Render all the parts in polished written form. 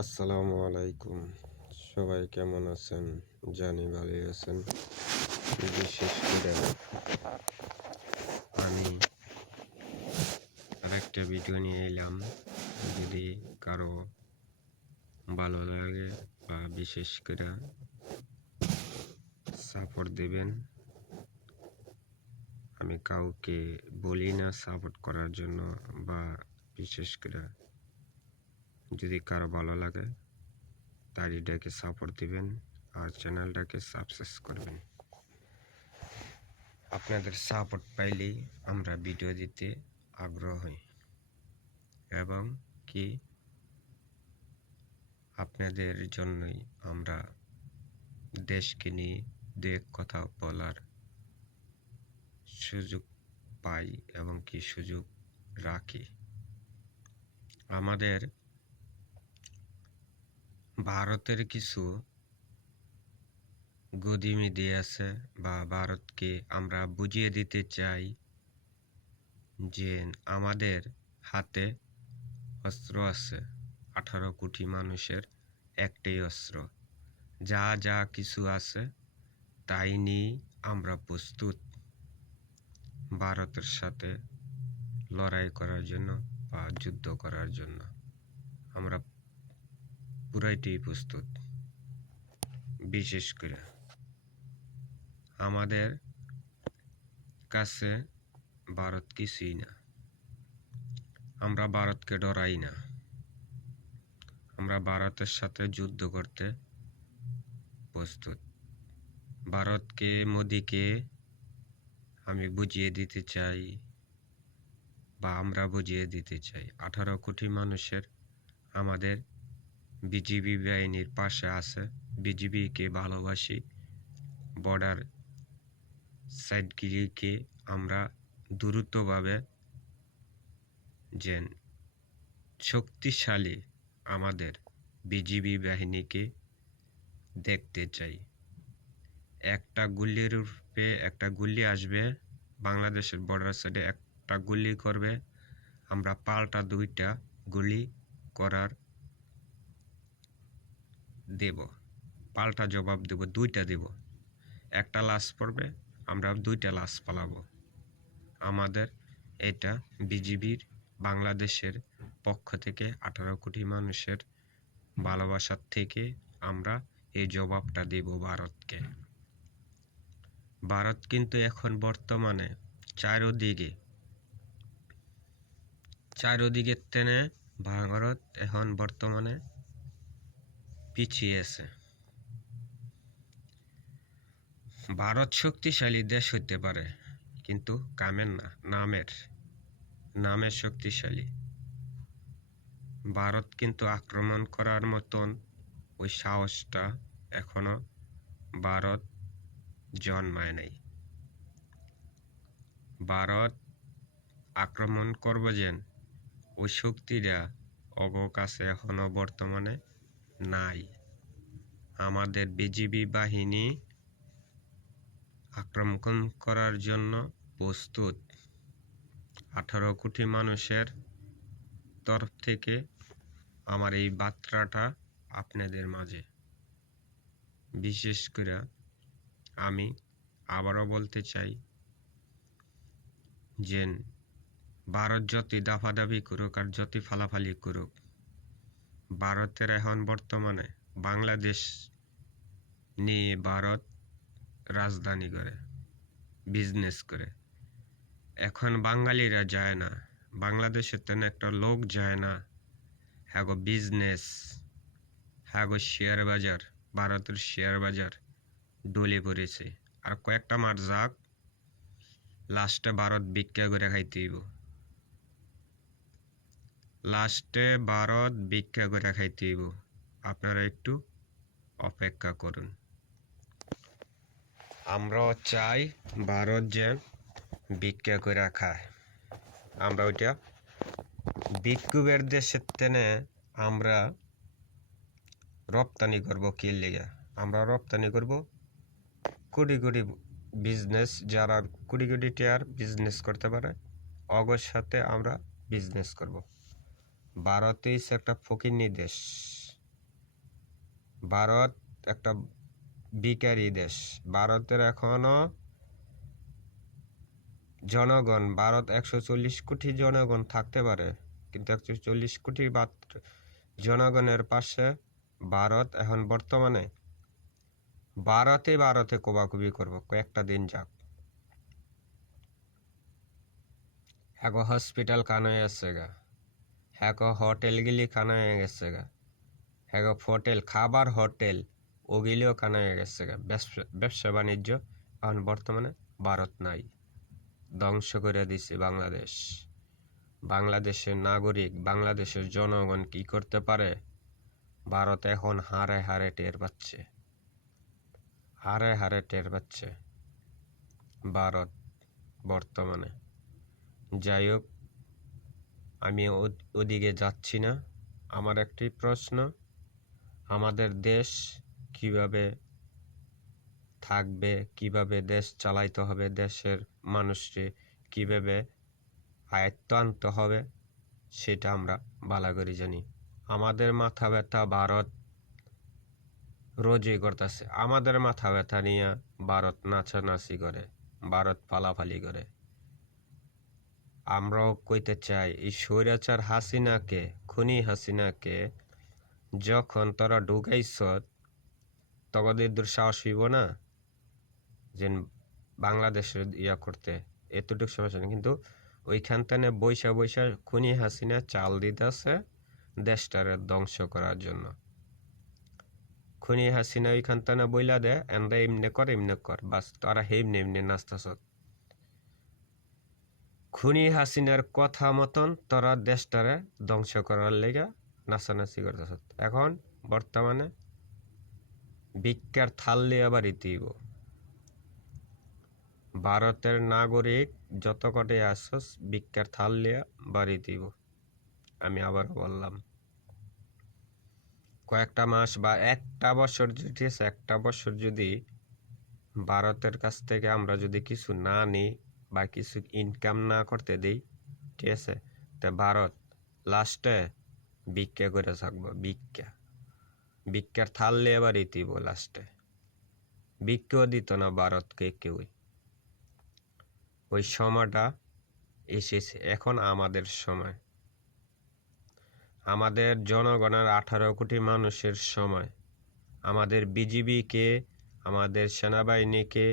আসসালামু আলাইকুম। সবাই কেমন আছেন? জানি ভালোই আছেন। বিশেষ করে আমি আরেকটা ভিডিও নিয়ে এলাম। যদি কারো ভালো লাগে বা বিশেষ করে সাপোর্ট দেবেন। আমি কাউকে বলি না সাপোর্ট করার জন্য, বা বিশেষ করে যদি কারো ভালো লাগে তার এটাকে সাপোর্ট দিবেন আর চ্যানেলটাকে সাবস্ক্রাইব করবেন। আপনাদের সাপোর্ট পাইলেই আমরা ভিডিও দিতে আগ্রহ হই, এবং কি আপনাদের জন্যই আমরা দেশকে নিয়ে কথা বলার সুযোগ পাই এবং কি সুযোগ রাখি। আমাদের ভারতের কিছু গদিমিদি আছে, বা ভারতকে আমরা বুঝিয়ে দিতে চাই যে আমাদের হাতে অস্ত্র আছে। 18 কোটি মানুষের একটাই অস্ত্র। যা যা কিছু আছে তাই নিয়ে আমরা প্রস্তুত ভারতের সাথে লড়াই করার জন্য বা যুদ্ধ করার জন্য। আমরা পুরাইটাই প্রস্তুত। বিশেষ করে আমাদের কাছে ভারত কিছুই না। আমরা ভারতকে ডরাই না। আমরা ভারতের সাথে যুদ্ধ করতে প্রস্তুত। ভারতকে, মোদিকে আমি বুঝিয়ে দিতে চাই, বা আমরা বুঝিয়ে দিতে চাই 18 কোটি মানুষের আমাদের বিজিবি বাহিনীর পাশে আছে। বিজিবিকে ভালোবাসি। বর্ডার সাইডগুলিকে আমরা দ্রুতভাবে যে শক্তিশালী আমাদের বিজিবি বাহিনীকে দেখতে চাই। একটা গুলির রূপে একটা গুলি আসবে বাংলাদেশের বর্ডার সাইডে, একটা গুলি করবে, আমরা পাল্টা 2টা গুলি করার দেব, পাল্টা জবাব দেব, 2টা দেব। একটা লাশ পড়বে, আমরা 2টা লাশ পালাবো। আমাদের এটা বিজিবির বাংলাদেশের পক্ষ থেকে 18 কোটি মানুষের ভালোবাসার থেকে আমরা এই জবাবটা দেব ভারতকে। ভারত কিন্তু এখন বর্তমানে চারোদিকে টেনে ভারত এখন বর্তমানে পিছিয়ে আছে। ভারত শক্তিশালী দেশ হতে পারে, কিন্তু কামের না, নামের শক্তিশালী। ভারত কিন্তু আক্রমণ করার মতন ওই সাহসটা এখনো ভারত জন্মায় নাই। ভারত আক্রমণ করবে যেন ওই শক্তিটা কাছে এখনো বর্তমানে নাই। আমাদের বিজিবি বাহিনী আক্রমণ করার জন্য প্রস্তুত। 18 কোটি মানুষের তরফ থেকে আমার এই বার্তাটা আপনাদের মাঝে। বিশেষ করে আমি আবারও বলতে চাই যে ভারত যতই দাফাদাফি করুক আর যতই ফালাফালি করুক, ভারতের এখন বর্তমানে বাংলাদেশ নিয়ে ভারত রাজধানী করে, বিজনেস করে। এখন বাঙালিরা যায় না, বাংলাদেশের তেন একটা লোক যায় না। হ্যাঁ গো, বিজনেস, হ্যাঁ গো, শেয়ার বাজার, ভারতের শেয়ার বাজার ডলে পড়েছে। আর কয়েকটা মাস যাক, লাস্টে ভারত ভিক্ষা করে খাইতে হইব। আপনারা একটু অপেক্ষা করুন। আমরাও চাই ভারত যে ভিক্ষা করে খায়। আমরা ওইটা ভিক্ষুকের দেশের টেনে আমরা রপ্তানি করব। কি লেগে আমরা রপ্তানি করব? কোটি কোটি বিজনেস, যারা কোটি কোটি টাকার বিজনেস করতে পারে, অগর সাথে আমরা বিজনেস করব। ভারতেই একটা ফকিন্নি দেশ। ভারত একটা বিকারী দেশ। ভারতের এখনো জনগণ, ভারত 140 কোটি জনগণ থাকতে পারে, কিন্তু 140 কোটি জনগণের পাশে ভারত এখন বর্তমানে ভারতে কোবাকুবি করবো কয়েকটা দিন যাক। হ্যাঁ হসপিটাল খান হয়ে গেছে গা, হ্যাঁ হোটেল গিলি খান হয়ে গেছে গা, হ্যাঁ হোটেল খাবার হোটেল ওগুলিও খান হয়ে গেছে গা। ব্যবসা বাণিজ্য এখন বর্তমানে ভারত নাই, ধ্বংস করে দিছে বাংলাদেশ। বাংলাদেশের নাগরিক, বাংলাদেশের জনগণ কি করতে পারে ভারত এখন হারে হারে টের পাচ্ছে, হারে হারে টের পাচ্ছে ভারত বর্তমানে। যাই হোক, আমি ওদিকে যাচ্ছি না। আমার একটি প্রশ্ন, আমাদের দেশ কিভাবে থাকবে, কিভাবে দেশ চালাইতে হবে, দেশের মানুষকে কিভাবে আয়ত্ত আনতে হবে, সেটা আমরা ভালো করে জানি। আমাদের মাথা ব্যথা ভারত রোজই করতেছে, আমাদের মাথা ব্যথা নিয়ে ভারত নাচানাচি করে, ভারত ফালাফালি করে। আমরাও কইতে চাই, এই স্বৈরাচার হাসিনাকে, খুনি হাসিনাকে যখন তোরা ঢুকাইছ তখন সাহস হইব না যে বাংলাদেশের ইয়া করতে, এতটুকু সমস্যা নেই। কিন্তু ওইখান থেকে বৈশা বৈশা খুনি হাসিনা চাল দিতেছে দেশটারে ধ্বংস করার জন্য। খুনি হাসিনা ওইখান থেকে বইলা দে এমরা এমনি কর, বাস তারা হেমনি এমনি নাচতেছ। খুনি হাসিনার কথা মতন তোরা দেশটারে ধ্বংস করার লেগা নাচানাচি করতেছ। এখন বর্তমানে ভিক্ষার থাল লিয়ে বাড়িতে দিব। ভারতের নাগরিক যত কটে আসছ ভিক্ষার থাল লিয়ে বাড়ি দিব। আমি আবার বললাম, কয়েকটা মাস বা একটা বছর যদি, একটা বছর যদি ভারতের কাছ থেকে আমরা যদি কিছু না নিই বা কিছু ইনকাম না করতে দিই, ঠিক আছে, তো ভারত লাস্টে ভিক্ষা করে থাকবো। ভিক্ষার থাল লিয়ে বাড়ি দিব লাস্টে। ভিক্ষাও দিত না ভারতকে কেউই। ওই সময়টা এসেছে, এখন আমাদের সময়, আমাদের জনগণের 18 কোটি মানুষের সময়। আমাদের বিজিবিকে, আমাদের সেনাবাহিনীকে,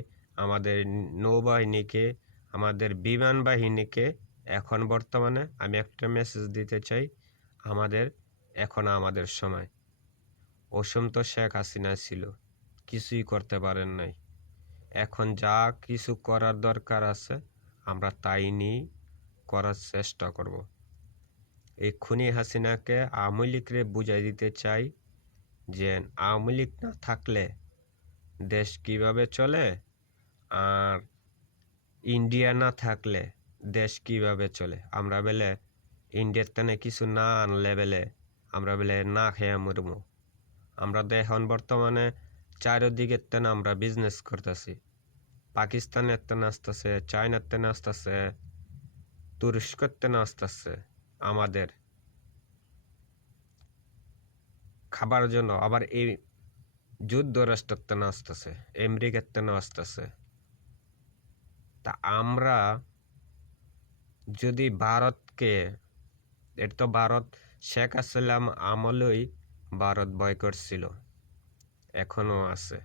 আমাদের নৌবাহিনীকে, আমাদের বিমান বাহিনীকে এখন বর্তমানে আমি একটা মেসেজ দিতে চাই, আমাদের সময়। অসম তো শেখ হাসিনা ছিল, কিছুই করতে পারেন নাই। এখন যা কিছু করার দরকার আছে আমরা তাই নিয়ে করার চেষ্টা করব। এই খুনি হাসিনাকে আওয়ামী লীগরে বুঝাই দিতে চাই যে আওয়ামী লীগ না থাকলে দেশ কিভাবে চলে, আর ইন্ডিয়া না থাকলে দেশ কিভাবে চলে। আমরা বেলে ইন্ডিয়ার তেনে কিছু না আনলে বেলে আমরা বেলে না খেয়ে মরবো। আমরা তো এখন বর্তমানে চারিদিকের তেনে আমরা বিজনেস করতেছি। পাকিস্তানের তেনে আসতেছে, চায়নার তেনে আসতেছে, তুরস্কর তেনে আসতেছে আমাদের খাবার জন্য। আবার এই যুদ্ধরাষ্ট্রের তেনে আসতেছে, আমেরিকার তেনে আসতেছে। তা আমরা যদি ভারতকে, এটা তো ভারত শেখ হাসিনা আমলেই ভারত বয়কট ছিল, এখনো আছে,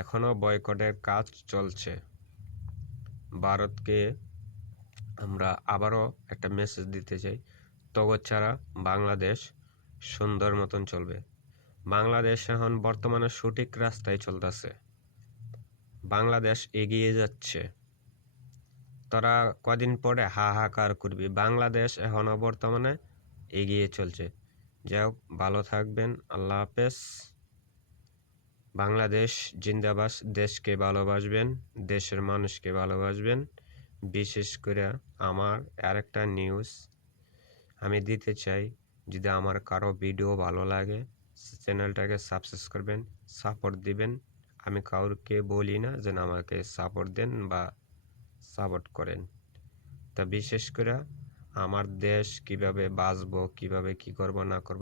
এখনো বয়কটের কাজ চলছে। ভারতকে আমরা আবারও একটা মেসেজ দিতে চাই, তগর ছাড়া বাংলাদেশ সুন্দর মতন চলবে। বাংলাদেশ এখন বর্তমানে সঠিক রাস্তায় চলতেছে, বাংলাদেশ এগিয়ে যাচ্ছে। তারা কদিন পরে হাহাকার করবি, বাংলাদেশ এখনো বর্তমানে এগিয়ে চলছে। যাই হোক, ভালো থাকবেন, আল্লাহ হাফেজ। বাংলাদেশ জিন্দাবাদ। দেশকে ভালোবাসবেন, দেশের মানুষকে ভালোবাসবেন। বিশেষ করে আমার আরেকটা নিউজ আমি দিতে চাই, যদি আমার কারো ভিডিও ভালো লাগে চ্যানেলটাকে সাবস্ক্রাইব করবেন, সাপোর্ট দিবেন। আমি কাউকে বলি না যেন আমাকে সাপোর্ট দেন বা সাপোর্ট করেন। তা বিশেষ করে আমার দেশ কিভাবে বাঁচবো, কিভাবে কি করব না করব